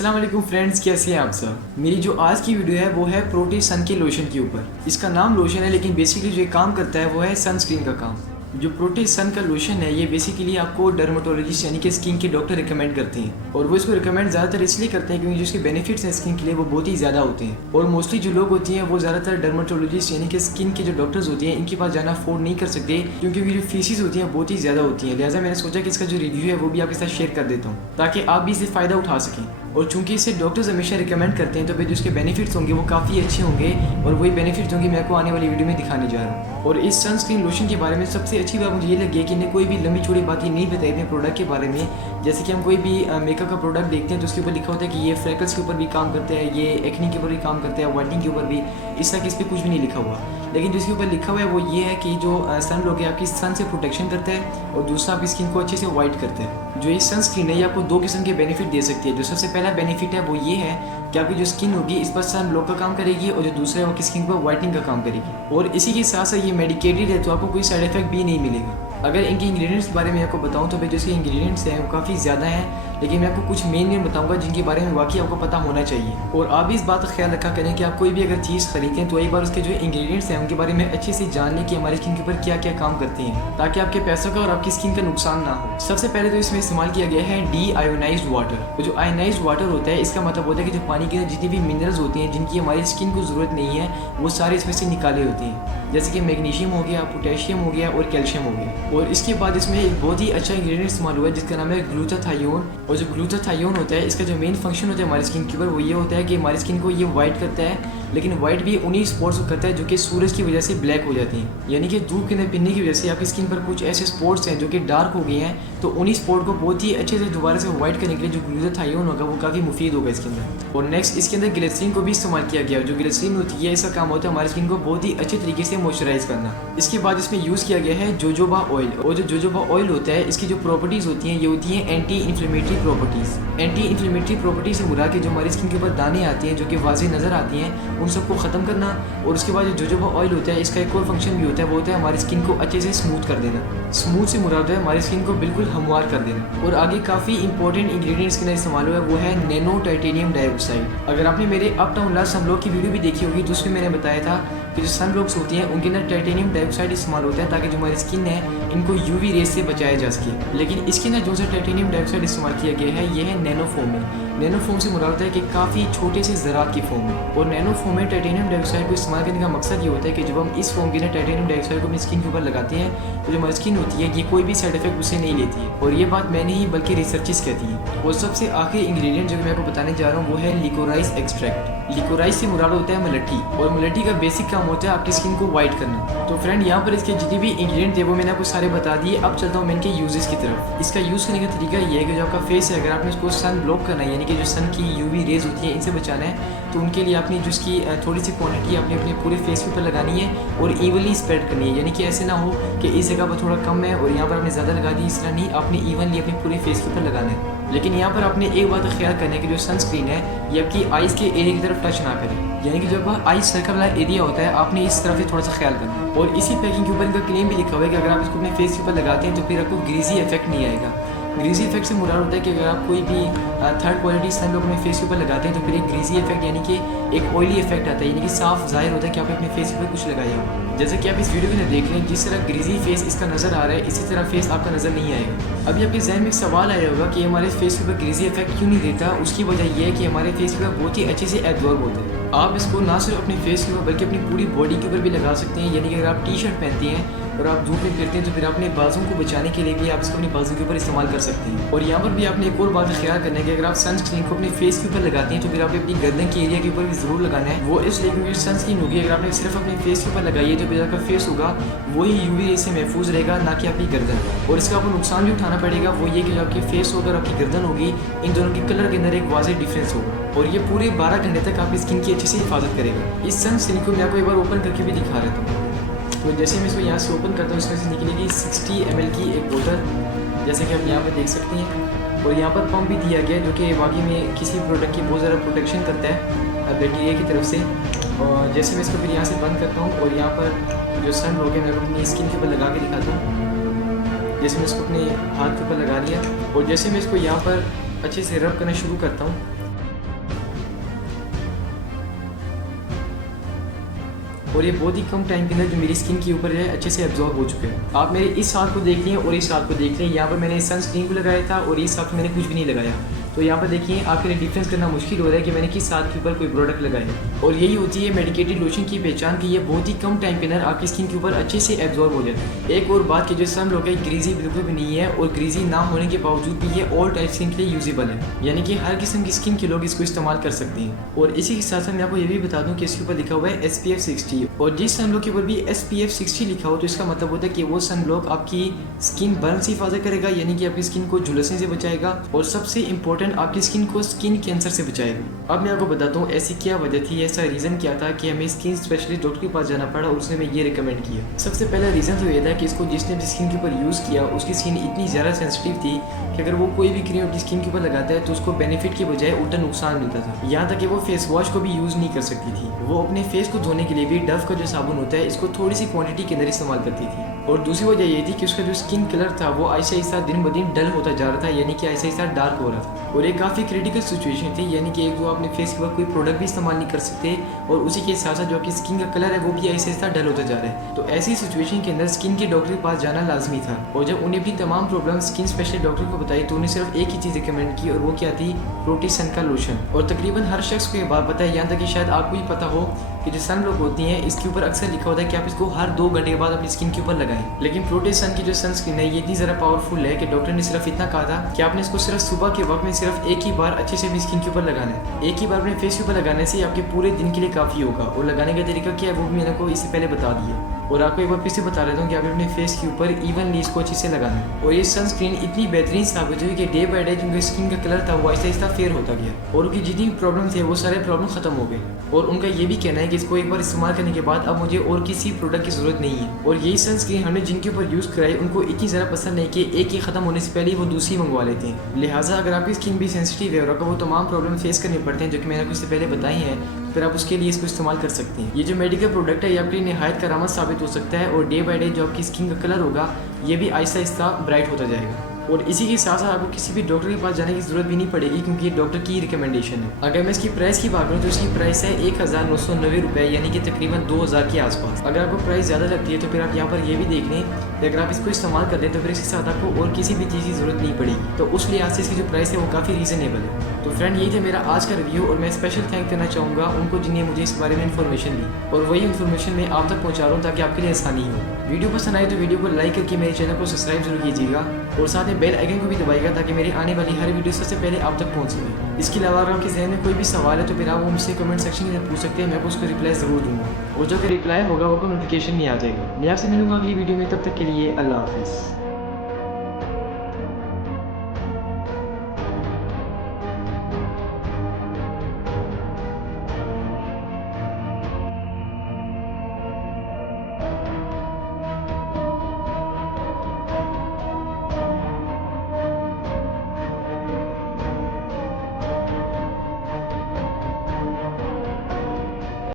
अस्सलाम वालेकुम फ्रेंड्स, कैसे हैं आप सब। मेरी जो आज की वीडियो है वो है प्रोटी सन के लोशन के ऊपर। इसका नाम लोशन है लेकिन बेसिकली जो काम करता है वो है सनस्क्रीन का काम। जो प्रोटी सन का लोशन है ये बेसिकली आपको डर्मेटोलॉजिस्ट यानी कि स्किन के डॉक्टर रिकमेंड करते हैं, और वो इसको रिकमेंड ज़्यादातर इसलिए करते हैं क्योंकि जो इसके बेनिफिट्स हैं स्किन के लिए वो बहुत ही ज़्यादा होते हैं। और मोस्टली जो लोग होती हैं वो ज़्यादातर डर्मेटोलॉजिस्ट यानी कि स्किन के जो डॉक्टर्स होते हैं इनके पास जाना अफोर्ड नहीं कर सकते क्योंकि उनकी जो फीसिस होती हैं बहुत ही ज़्यादा होती हैं। लिहाजा मैंने सोचा कि इसका जो रिव्यू है वो भी आपके साथ शेयर कर देता हूँ ताकि आप भी इससे फ़ायदा उठा सकें। और चूंकि इसे डॉक्टर्स हमेशा रिकमेंड करते हैं तो फिर जो उसके बेनिफिट्स होंगे वो काफ़ी अच्छे होंगे, और वही बेनिफिट्स होंगे मैं आपको आने वाली वीडियो में दिखाने जा रहा हूँ। और इस सनस्क्रीन लोशन के बारे में सबसे अच्छी बात मुझे ये लगी कि इन्हें कोई भी लंबी चौड़ी बातें नहीं बताई अपने प्रोडक्ट के बारे में। जैसे कि हम कोई भी मेकअप का प्रोडक्ट देखते हैं तो उसके ऊपर लिखा होता है कि ये फ्रेकल्स के ऊपर भी काम करते हैं, ये एक्ने के ऊपर भी काम करते हैं, वाइटनिंग के ऊपर भी। इस तरह इस पर कुछ भी नहीं लिखा हुआ, लेकिन जिसके ऊपर लिखा हुआ है वो ये है कि जो सन लोग आपकी सन से प्रोटेक्शन करता है और दूसरा आपकी स्किन को अच्छे से वाइट करता है। जो ये सनस्क्रीन है ये आपको दो किस्म के बेनिफिट दे सकती है। जो सबसे पहला बेनिफिट है वो ये है कि आपकी जो स्किन होगी इस पर सन ब्लॉक का काम करेगी, और जो दूसरा है वो आपकी स्किन पर वाइटनिंग का काम करेगी। और इसी के साथ साथ ये मेडिकेटेड है तो आपको कोई साइड इफेक्ट भी नहीं मिलेगा। अगर इनके इंग्रेडिएंट्स के बारे में आपको बताऊं तो भाई जो इसके इंग्रेडिएंट्स हैं वो काफ़ी ज़्यादा हैं, लेकिन मैं आपको कुछ मेन बताऊंगा जिनके बारे में वाकई आपको पता होना चाहिए। और आप भी इस बात का ख्याल रखा करें कि आप कोई भी अगर चीज़ खरीदें तो एक बार उसके जो इंग्रेडिएंट्स हैं उनके बारे में अच्छे से जान लें कि हमारी स्किन के ऊपर क्या क्या काम करते हैं, ताकि आपके पैसों का और आपकी स्किन का नुकसान ना हो। सबसे पहले तो इसमें इस्तेमाल किया गया है डी आयोनाइज्ड वाटर। तो जो आयोनाइज्ड वाटर होता है इसका मतलब होता है कि जो पानी के अंदर जितने भी मिनरल्स होते हैं जिनकी हमारी स्किन को ज़रूरत नहीं है वो सारे इसमें से निकाले होते हैं, जैसे कि मैग्नीशियम हो गया, पोटेशियम हो गया और कैल्शियम हो गया। और इसके बाद इसमें एक बहुत ही अच्छा इंग्रेडिएंट इस्तेमाल हुआ है जिसका नाम है ग्लूटाथायोन। और जो ग्लूटाथायोन होता है इसका जो मेन फंक्शन होता है हमारी स्किन के ऊपर वो ये होता है कि हमारी स्किन को ये वाइट करता है, लेकिन वाइट भी उन्हीं स्पॉट्स को करता है जो कि सूरज की वजह से ब्लैक हो जाती हैं। यानी कि धूप के अंदर पिनने की वजह से आपकी स्किन पर कुछ ऐसे स्पॉट्स हैं जो कि डार्क हो गए हैं, तो उन्हीं स्पॉट को बहुत ही अच्छे से दोबारा से वाइट करने के लिए जो ग्लूटाथायोन होगा वो काफ़ी मुफीद होगा इसके अंदर। और नेक्स्ट इसके अंदर ग्लिसरीन को भी इस्तेमाल किया गया। जो ग्लिसरीन होती है इसका काम होता है हमारी स्किन को बहुत ही अच्छे तरीके से मॉइस्चराइज करना। इसके बाद इसमें यूज़ किया गया है जोजोबा ऑयल। और जो जोजोबा ऑयल होता है इसकी जो प्रॉपर्टीज़ होती हैं ये होती हैं anti inflammatory properties. Anti inflammatory property से मुराद के जो हमारी स्किन के ऊपर दाने आती हैं जो कि वाज़ेह नज़र आती हैं उन सबको ख़त्म करना। और उसके बाद जो जोजोबा ऑयल होता है इसका एक और फंक्शन भी होता है, वो होता है हमारी स्किन को अच्छे से स्मूथ कर देना। स्मूथ से मुराद है हमारी स्किन को बिल्कुल हमवार कर देना। और आगे काफ़ी इंपॉर्टेंट इंग्रेडिएंट्स के अंदर इस्तेमाल हुआ है वो है नैनो टाइटेनियम डाइऑक्साइड। अगर आपने मेरे अप टाउन लास्ट सनब्लॉक की वीडियो भी देखी होगी तो उसमें मैंने बताया था कि जो सनब्लॉक्स होती हैं उनके अंदर टाइटेनियम डाइऑक्साइड इस्तेमाल होता है ताकि जो हमारी स्किन है इनको यूवी रेस से बचाया जा सके। लेकिन इसके अंदर जो सा टाइटेनियम डाइऑक्साइड इस्तेमाल किया गया है ये है नैनो फोम में। नैनो फोम से मुराद है कि काफ़ी छोटे से ज़रात की फोम है। और नैनो फोम में टाइटेनियम डाइऑक्साइड को इस्तेमाल करने का मकसद ये होता है कि जब हम इस फोम के अंदर टाइटेनियम डाइऑक्साइड को अपनी स्किन के ऊपर लगाते हैं तो जो हमारी स्किन होती है ये कोई भी साइड इफेक्ट उससे नहीं लेती है। और ये बात मैं नहीं बल्कि रिसर्चेस कहती हैं। और सबसे आखिरी इंग्रेडिएंट जो मैं आपको बताने जा रहा हूँ वो है लिकोराइस एक्सट्रैक्ट। लिकोराइस से मुराद होता है मलट्ठी, और मलट्ठी का बेसिक काम होता है आपकी स्किन को वाइट करना। तो फ्रेंड यहाँ पर इसके जितने भी इंग्रेडिएंट थे वो मैंने आपको सारे बता दिए। अब चलता हूँ मैं इनके यूजेस की तरफ। इसका यूज़ करने का तरीका ये है कि जो आपका फेस है अगर आपने उसको सन ब्लॉक करना है यानी कि जो सन की यूवी रेज होती है इनसे बचाना है तो उनके लिए आपने जो इसकी थोड़ी सी क्वांटिटी आपने अपने पूरे फेस के ऊपर लगानी है और इवनली स्प्रेड करनी है। यानी कि ऐसे ना हो कि इस जगह पर थोड़ा कम है और यहाँ पर आपने ज़्यादा लगा दी, इस तरह नहीं, आपने इवनली अपने पूरे फेस के ऊपर लगाना है। लेकिन यहाँ पर आपने एक बात का ख्याल करना है कि जो सनस्क्रीन है ये आपकी आइज़ के एरिया की तरफ टच ना करे, यानी कि जब आइज सर्कल वाला एरिया होता है आपने इस तरफ से थोड़ा सा ख्याल करना है। और इसी पैकिंग के ऊपर इनका क्लेम भी लिखा हुआ है कि अगर आप इसको अपने फेस के ऊपर लगाते हैं तो फिर आपको ग्रीजी इफेक्ट नहीं आएगा। ग्रीजी इफेक्ट से मुराद होता है कि अगर आप कोई भी थर्ड क्वालिटी सन लोग अपने फेस के ऊपर लगाते हैं तो फिर एक ग्रीजी इफेक्ट यानी कि एक ऑयली इफेक्ट आता है, यानी कि साफ जाहिर होता है कि आपने अपने फेस के ऊपर कुछ लगाया हो। जैसे कि आप इस वीडियो में देख लें जिस तरह ग्रीजी फेस इसका नज़र आ रहा है इसी तरह फेस आपका नज़र नहीं आएगा। अभी आपके जहन में एक सवाल आया होगा कि हमारे फेस के ऊपर ग्रीजी इफेक्ट क्यों नहीं देता। उसकी वजह यह है कि हमारे फेस के ऊपर बहुत ही अच्छे से एब्जॉर्ब होते हैं। आप इसको ना सिर्फ अपने फेस के ऊपर बल्कि अपनी पूरी बॉडी के ऊपर भी लगा सकते हैं। यानी कि अगर आप टी शर्ट पहनते हैं और आप धूप में फिरते हैं तो फिर अपने बाजू को बचाने के लिए भी आप इसको अपनी बाजू के ऊपर इस्तेमाल कर सकते हैं। और यहाँ पर भी आपने एक और बात का ख्याल करना है कि अगर आप सनस्क्रीन को अपने फेस के ऊपर लगाते हैं तो फिर आपने अपनी गर्दन के एरिया के ऊपर भी ज़रूर लगाना है। वो इसलिए क्योंकि सनस्क्रीन होगी अगर आपने सिर्फ अपने फेस के ऊपर लगाई है तो फिर आपका फेस होगा वही यूवी रे से महफूज रहेगा, ना कि आपकी गर्दन। और इसका आपको नुकसान भी उठाना पड़ेगा, वो ये कि जो आपकी फेस होगा और आपकी गर्दन होगी इन दोनों के कलर के अंदर एक वाज़ेह डिफरेंस होगा और ये पूरे 12 घंटे तक आपकी स्किन की अच्छे से हिफाजत करेगा। इस सनस्क्रीन को मैं आपको एक बार ओपन करके भी दिखा रहा हूँ। तो जैसे मैं इसको यहाँ से ओपन करता हूँ इसमें से निकलेगी 60 ml की एक बोतल, जैसे कि आप यहाँ पर देख सकते हैं। और यहाँ पर पंप भी दिया गया है जो कि वाकई में किसी प्रोडक्ट की बहुत ज़्यादा प्रोटेक्शन करता है बैक्टीरिया की तरफ से। और जैसे मैं इसको फिर यहाँ से बंद करता हूँ और यहाँ पर जो सन लोग हैं मैं अपनी स्किन के ऊपर लगा के दिखाता हूँ। जैसे मैं इसको अपने हाथ के ऊपर लगा लिया और जैसे मैं इसको यहाँ पर अच्छे से रब करना शुरू करता हूँ और ये बहुत ही कम टाइम के अंदर जो मेरी स्किन के ऊपर है अच्छे से एब्जॉर्ब हो चुके हैं। आप मेरे इस हाथ को देख लें और इस हाथ को देख लें, यहाँ पर मैंने सनस्क्रीन को लगाया था और इस हाथ में मैंने कुछ भी नहीं लगाया। तो यहाँ पर देखिए आपके लिए डिफरेंस करना मुश्किल हो रहा है कि मैंने किस हाथ के ऊपर कोई प्रोडक्ट लगाया। और यही होती है मेडिकेटेड लोशन की पहचान कि ये बहुत ही कम टाइम के अंदर आपकी स्किन के ऊपर अच्छे से एब्जॉर्ब हो जाता है। एक और बात कि जो सन लोग है ग्रीजी बिल्कुल भी नहीं है और ग्रीजी ना होने के बावजूद भी ये ऑल टाइप स्किन के लिए यूजेबल है, यानी कि हर किस्म की स्किन के लोग इसको इस्तेमाल कर सकते हैं। और इसी के साथ साथ मैं आपको ये भी बता दूं कि इसके ऊपर लिखा हुआ है SPF 60 और जिस सन ब्लॉक के ऊपर भी SPF 60 लिखा हो तो इसका मतलब होता है कि वो सन ब्लॉक आपकी स्किन बर्न से हिफाजत करेगा, यानी कि आपकी स्किन को झुलसने से बचाएगा और सबसे इंपॉर्टेंट आपकी स्किन को स्किन कैंसर से बचाएगा। अब मैं आपको बताता हूँ ऐसी क्या वजह थी, ऐसा रीज़न क्या था कि हमें स्किन स्पेशलिस्ट डॉक्टर के पास जाना पड़ा और उसने हमें ये रिकमेंड किया। सबसे पहला रीज़न तो ये था कि इसको जिसने भी स्किन के ऊपर यूज़ किया उसकी स्किन इतनी ज़्यादा सेंसिटिव थी कि अगर वो कोई भी क्रीम अपनी स्किन के ऊपर लगाता है तो उसको बेनिफिट के बजाय उल्टा नुकसान मिलता था। यहाँ तक कि वो फेस वॉश को भी यूज़ नहीं कर सकती थी। वो अपने फेस को धोने के लिए भी डव का जो साबुन होता है इसको थोड़ी सी क्वांटिटी के अंदर इस्तेमाल करती थी। और दूसरी वजह ये थी कि उसका जो स्किन कलर था वो ऐसा ऐसा दिन ब दिन डल होता जा रहा था, यानी कि ऐसा ऐसा डार्क हो रहा था। और एक काफ़ी क्रिटिकल सिचुएशन थी, यानी कि एक जो अपने फेस के ऊपर कोई प्रोडक्ट भी इस्तेमाल नहीं कर सकते और उसी के साथ साथ जो आपकी स्किन का कलर है वो भी ऐसे ऐसा डल होता जा रहा है। तो ऐसी सिचुएशन के अंदर स्किन के डॉक्टर के पास जाना लाजमी था। और जब उन्हें अपनी तमाम प्रॉब्लम स्किन स्पेशलिस्ट डॉक्टर को बताई तो उन्हें सिर्फ एक ही चीज़ रिकमेंड की और वो क्या थी, प्रोटीसन का लोशन। और तकरीबन हर शख्स को ये बात पता है, यहाँ तक कि शायद आपको भी पता हो कि जो सन ब्लॉक होती हैं इसके ऊपर अक्सर लिखा होता है कि आप इसको हर 2 घंटे के बाद अपनी स्किन के ऊपर लगाएं। लेकिन प्रोटीसन की जो सनस्क्रीन है ये इतनी ज़रा पावरफुल है कि डॉक्टर ने सिर्फ इतना कहा था कि आपने इसको सिर्फ सुबह के वक्त में सिर्फ एक ही बार अच्छे से अपनी स्किन के ऊपर लगाना है। एक ही बार अपने फेस के ऊपर लगाने से आपके पूरे दिन के लिए काफ़ी होगा। और लगाने का तरीका क्या है वो भी मैंने को इससे पहले बता दिया और आपको एक बार फिर से बता देता हूँ कि आप अपने फेस के ऊपर इवनली इसको अच्छे से लगाना है। और ये सनस्क्रीन इतनी बेहतरीन साबित हुई कि डे बाय डे उनके स्किन का कलर था वो आहिस्ता आहिस्ता फेयर होता गया और उनकी जितनी प्रॉब्लम थे वो सारे प्रॉब्लम खत्म हो गए। और उनका ये भी कहना है कि इसको एक बार इस्तेमाल करने के बाद अब मुझे और किसी प्रोडक्ट की ज़रूरत नहीं है। और यही सनस्क्रीन हमने जिनके ऊपर यूज़ कराई उनको इतनी ज़्यादा पसंद नहीं कि एक ही ख़त्म होने से पहले वो दूसरी मंगवा लेते हैं। लिहाजा अगर आपकी स्किन भी सेंसिटिव है और आपको वो तमाम प्रॉब्लम फेस करने पड़ते हैं जो कि मैंने आपको इससे पहले बताई हैं, फिर आप उसके लिए इसको इस्तेमाल कर सकते हैं। ये जो मेडिकल प्रोडक्ट है ये आपके लिए नहायत करामत साबित हो सकता है और डे बाय डे जो आपकी स्किन का कलर होगा ये भी आहिस्ता आहिस्ता ब्राइट होता जाएगा। और इसी के साथ साथ आपको किसी भी डॉक्टर के पास जाने की ज़रूरत भी नहीं पड़ेगी क्योंकि ये डॉक्टर की रिकमेंडेशन है। अगर मैं इसकी प्राइस की बात करूँ तो इसकी प्राइस है 1990 रुपये, यानी कि तकरीबन 2000 के आसपास। अगर आपको प्राइस ज़्यादा लगती है तो फिर आप यहाँ पर ये भी देख लें कि अगर आप इसको इस्तेमाल कर लें तो फिर इसके साथ आपको और किसी भी चीज़ की ज़रूरत नहीं पड़ेगी। तो उस लिहाज से इसकी जो प्राइस है वो काफ़ी रीज़नेबल है। तो फ्रेंड यही था मेरा आज का रिव्यू और मैं स्पेशल थैंक करना चाहूँगा उनको जिन्हें मुझे इस बारे में इन्फॉर्मेशन दी और वही इन्फॉर्मेशन मैं आप तक पहुँचा रहा हूँ ताकि आपके लिए आसानी हो। वीडियो पसंद आए तो वीडियो को लाइक करके मेरे चैनल को सब्सक्राइब जरूर कीजिएगा और साथ में बेल आइकन को भी दबाइएगा ताकि मेरी आने वाली हर वीडियो सबसे पहले आप तक पहुँच सके। इसके अलावा अगर आपके जहन में कोई भी सवाल है तो फिर आप वो मुझसे कमेंट सेक्शन में पूछ सकते हैं, मैं उसको रिप्लाई ज़रूर दूँगा और जो कि रिप्लाई होगा वो नोटिफिकेशन नहीं आ जाएगा। मैं आपसे मिलूंगा अगली वीडियो में, तब तक के लिए अल्लाह हाफिज़।